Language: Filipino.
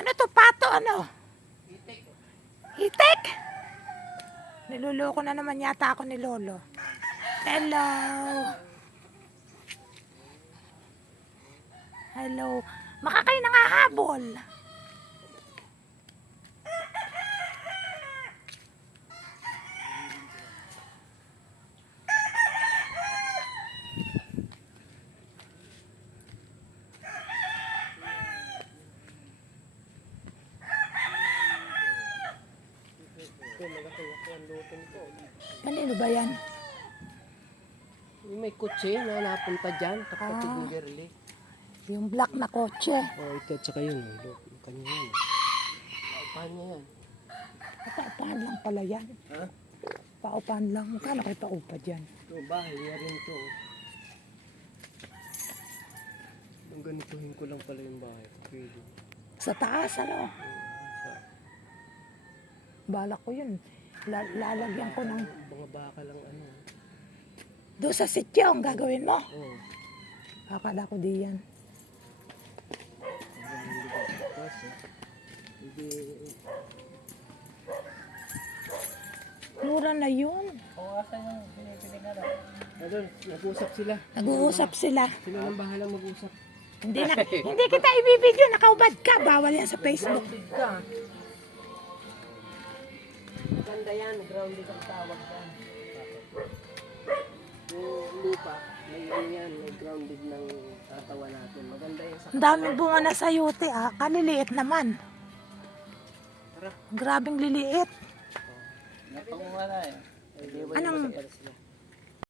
Ano to, pato, ano? Hitik. Niluloko na naman yata ako ni Lolo. Hello. Hello. Makakay na nga habol. Ito, malaki ako ang lutong ko. Kanino ba yan? Yung may kutsi na napunta dyan, kapatid Ah. ni Gerly. Yung black na kotse. Oh, ito at saka yun. kanya yan. Paano niya yan? Paupahan lang pala yan. Ha? Paupahan lang. Magkano kayo paupa dyan? Ito, bahay niya rin to. Ang ganituhin ko lang pala yung bahay. Pwede. Sa taas, ano? Sa Bala ko yun. La- lalagyan ko ng... mga baka lang ano. Doon sa sityo ang gagawin mo. Oh, Akala ko di yan. ang hindi ba bukas eh. Hindi, Mura na yun. ano, nag-usap sila. Nag-uusap sila. Sila nang bahalang mag-usap. Hindi na, hindi kita ibibidyo. Nakaubad ka. Bawal yan sa Facebook. Grounded ka. Maganda yan, grounded ang tawag yan. Yung lupa, may ano yan, may grounded ng tatawa natin. Maganda yan sa Ang daming bunga na sayote ah. Kaliliit naman. Tara. Grabing liliit. Napanguha na eh. Anong-.